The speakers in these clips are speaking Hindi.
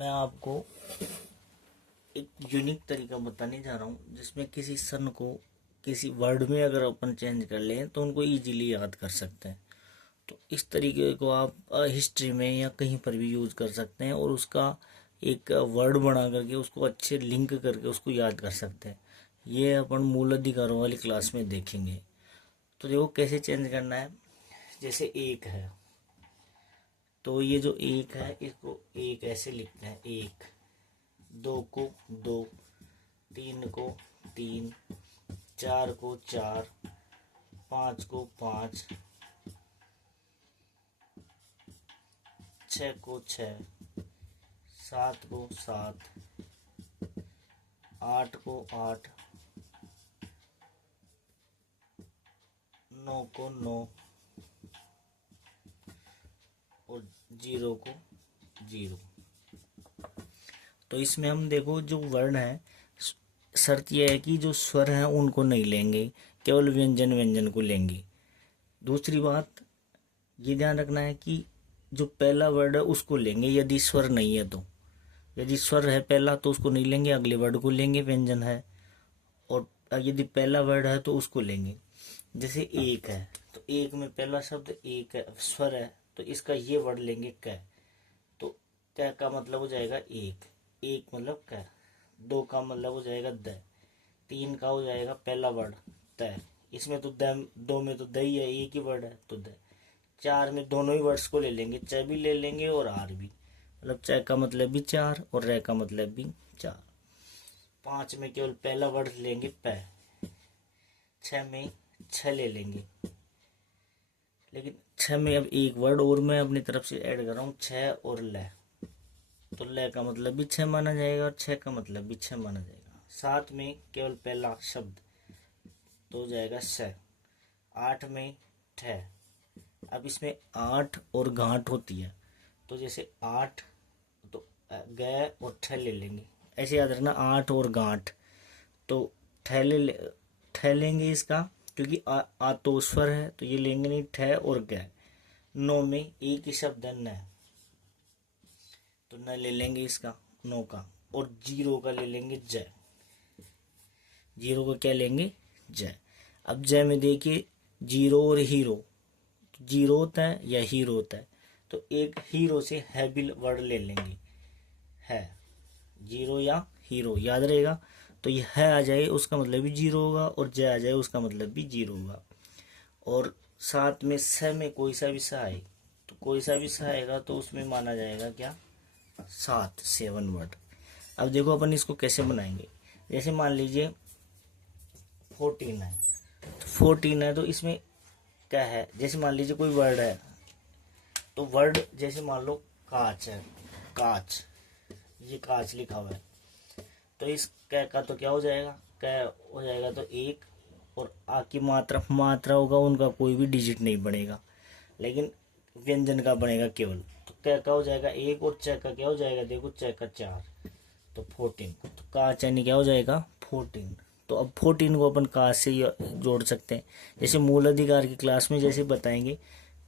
मैं आपको एक यूनिक तरीका बताने जा रहा हूँ जिसमें किसी सन को किसी वर्ड में अगर अपन चेंज कर लें तो उनको इजीली याद कर सकते हैं। तो इस तरीके को आप हिस्ट्री में या कहीं पर भी यूज कर सकते हैं और उसका एक वर्ड बना करके उसको अच्छे लिंक करके उसको याद कर सकते हैं। ये अपन मूल अधिकारों वाली क्लास में देखेंगे। तो देखो कैसे चेंज करना है। जैसे एक है तो ये जो एक है इसको एक ऐसे लिखते हैं, एक। दो को दो, तीन को तीन, चार को चार, पाँच को पाँच, छः को छः, सात को सात, आठ को आठ, नौ को नौ और जीरो को जीरो। तो इसमें हम देखो जो वर्ण है, शर्त यह है कि जो स्वर हैं उनको नहीं लेंगे, केवल व्यंजन व्यंजन को लेंगे। दूसरी बात ये ध्यान रखना है कि जो पहला वर्ड है उसको लेंगे यदि स्वर नहीं है तो। यदि स्वर है पहला तो उसको नहीं लेंगे, अगले वर्ड को लेंगे, व्यंजन है। और यदि पहला वर्ड है तो उसको लेंगे। जैसे एक है तो एक में पहला शब्द एक है, स्वर है, तो इसका ये वर्ड लेंगे क। तो क का मतलब हो जाएगा एक, एक मतलब क। दो का मतलब हो जाएगा द, तीन का हो जाएगा पहला वर्ड त, इसमें तो द, दो में तो द ही है, एक ही वर्ड है तो द। चार में दोनों ही वर्ड्स को ले लेंगे, च भी ले लेंगे और आर भी, मतलब च का मतलब भी चार और र का मतलब भी चार। पांच में केवल पहला वर्ड लेंगे प, छह में छ ले लेंगे, लेकिन छ में अब एक वर्ड और मैं अपनी तरफ से ऐड कर रहा हूँ, छ और ल। तो ल का मतलब भी छ माना जाएगा और छ का मतलब भी छ माना जाएगा। सात में केवल पहला शब्द तो हो जाएगा स। आठ में ठ। अब इसमें आठ और गांठ होती है, तो जैसे आठ तो ग और ठ ले लेंगे, ऐसे याद रखना, आठ और गांठ। तो ठ लेंगे इसका, क्योंकि आ तो स्वर है तो ये लेंगे नहीं, ठ और ग। नौ में एक ही शब्द है न, तो न ले लेंगे इसका, नौ का। और जीरो का ले लेंगे ज, जीरो का क्या लेंगे, ज। अब ज में देखिए जीरो और हीरो, जीरो होता है या हीरो होता है, तो एक हीरो से है भी वर्ड ले लेंगे, है। जीरो या हीरो याद रहेगा, तो ये है आ जाए उसका मतलब भी जीरो होगा और ज आ जाए उसका मतलब भी जीरो होगा। और साथ में स में कोई सा भी सा आए, तो कोई सा भी सा आएगा तो उसमें माना जाएगा क्या, सात, सेवन वर्ड। अब देखो अपन इसको कैसे बनाएंगे। जैसे मान लीजिए 14 है, तो 14 है तो इसमें क्या है, जैसे मान लीजिए कोई वर्ड है, तो वर्ड जैसे मान लो कांच है, कांच, ये कांच लिखा हुआ है, तो इस क का तो क्या हो जाएगा, क हो जाएगा तो एक, और आ की मात्रा मात्रा होगा उनका कोई भी डिजिट नहीं बनेगा, लेकिन व्यंजन का बनेगा केवल। तो क का हो जाएगा एक और च का क्या हो जाएगा, देखो च का चार, तो 14। तो कांच यानी क्या हो जाएगा 14। तो अब 14 को अपन कांच से जोड़ सकते हैं। जैसे मूल अधिकार की क्लास में जैसे बताएंगे,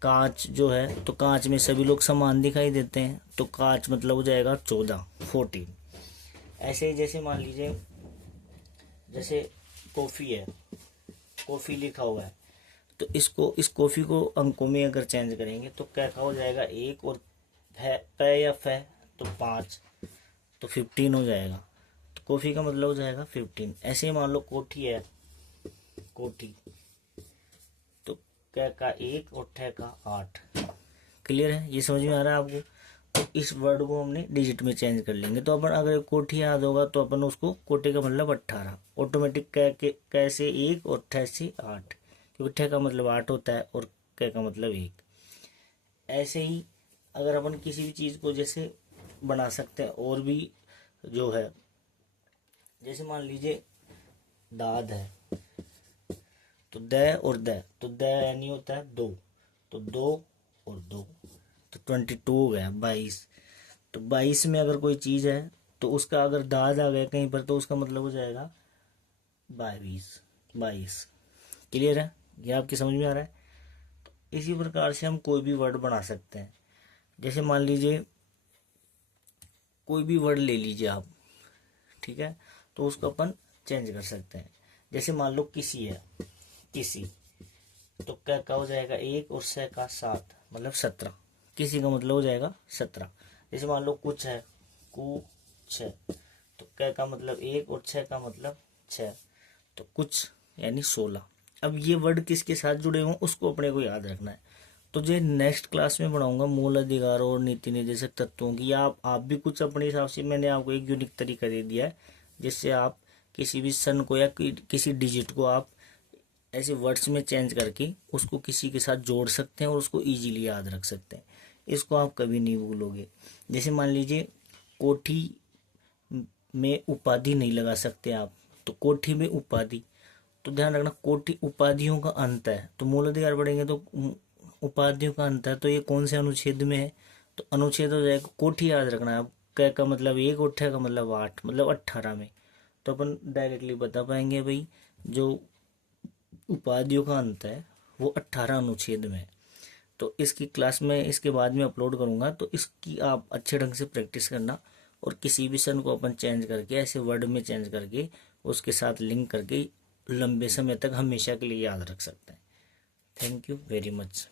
कांच जो है तो कांच में सभी लोग समान दिखाई देते हैं, तो कांच मतलब हो जाएगा 14, 14। ऐसे ही जैसे मान लीजिए जैसे कॉफ़ी है, कॉफ़ी लिखा हुआ है, तो इसको इस कॉफ़ी को अंकों में अगर चेंज करेंगे तो क्या हो जाएगा एक, और प या फ तो 5, तो 15 हो जाएगा। तो कॉफ़ी का मतलब हो जाएगा 15। ऐसे ही मान लो कोठी है, कोठी, तो क का एक और ठ का 8। क्लियर है, ये समझ में आ रहा है आपको। तो इस वर्ड को हमने डिजिट में चेंज कर लेंगे। तो अपन अगर कोठी याद होगा तो अपन उसको कोठी का मतलब 18, ऑटोमेटिक क से एक और ठ से 8, क्योंकि ठ का मतलब 8 होता है और क का मतलब 1। ऐसे ही अगर अपन किसी भी चीज़ को जैसे बना सकते हैं और भी जो है, जैसे मान लीजिए दाद है, तो द और द, तो द यानी होता है 2, तो 2 और 2, तो 22 हो गया, 22। तो 22 में अगर कोई चीज़ है तो उसका अगर दाद आ गया कहीं पर तो उसका मतलब हो जाएगा 22, 22। क्लियर है, ये आपकी समझ में आ रहा है। तो इसी प्रकार से हम कोई भी वर्ड बना सकते हैं। जैसे मान लीजिए कोई भी वर्ड ले लीजिए आप, ठीक है, तो उसको अपन चेंज कर सकते हैं। जैसे मान लो किसी है, किसी, तो क्या का हो जाएगा 1 और 6 का 7 मतलब 17, किसी का मतलब हो जाएगा 17। जैसे मान लो कुछ है, कुछ है, तो क्या का मतलब 1 और 6 का मतलब 6, तो कुछ यानी 16। अब ये वर्ड किसके साथ जुड़े हों उसको अपने को याद रखना है। तो जो नेक्स्ट क्लास में पढ़ाऊंगा मूल अधिकारों और नीति निर्देशक तत्वों की, या आप भी कुछ अपने हिसाब से, मैंने आपको एक यूनिक तरीका दे दिया है जिससे आप किसी भी सन को या किसी डिजिट को आप ऐसे वर्ड्स में चेंज करके उसको किसी के साथ जोड़ सकते हैं और उसको इजीली याद रख सकते हैं। इसको आप कभी नहीं भूलोगे। जैसे मान लीजिए कोठी में उपाधि नहीं लगा सकते आप, तो कोठी में उपाधि, तो ध्यान रखना कोटि उपाधियों का अंत है, तो मूल अधिकार पढ़ेंगे तो उपाधियों का अंत है, तो ये कौन से अनुच्छेद में है, तो अनुच्छेद हो जाएगा कोटि, याद रखना है। अब क का मतलब 1 और ठ का मतलब 8 मतलब 18 में, तो अपन डायरेक्टली बता पाएंगे भाई जो उपाधियों का अंत है वो 18 अनुच्छेद में है। तो इसकी क्लास में इसके बाद में अपलोड करूंगा, तो इसकी आप अच्छे ढंग से प्रैक्टिस करना, और किसी भी सन को अपन चेंज करके ऐसे वर्ड में चेंज करके उसके साथ लिंक करके लंबे समय तक हमेशा के लिए याद रख सकते हैं। Thank you very much.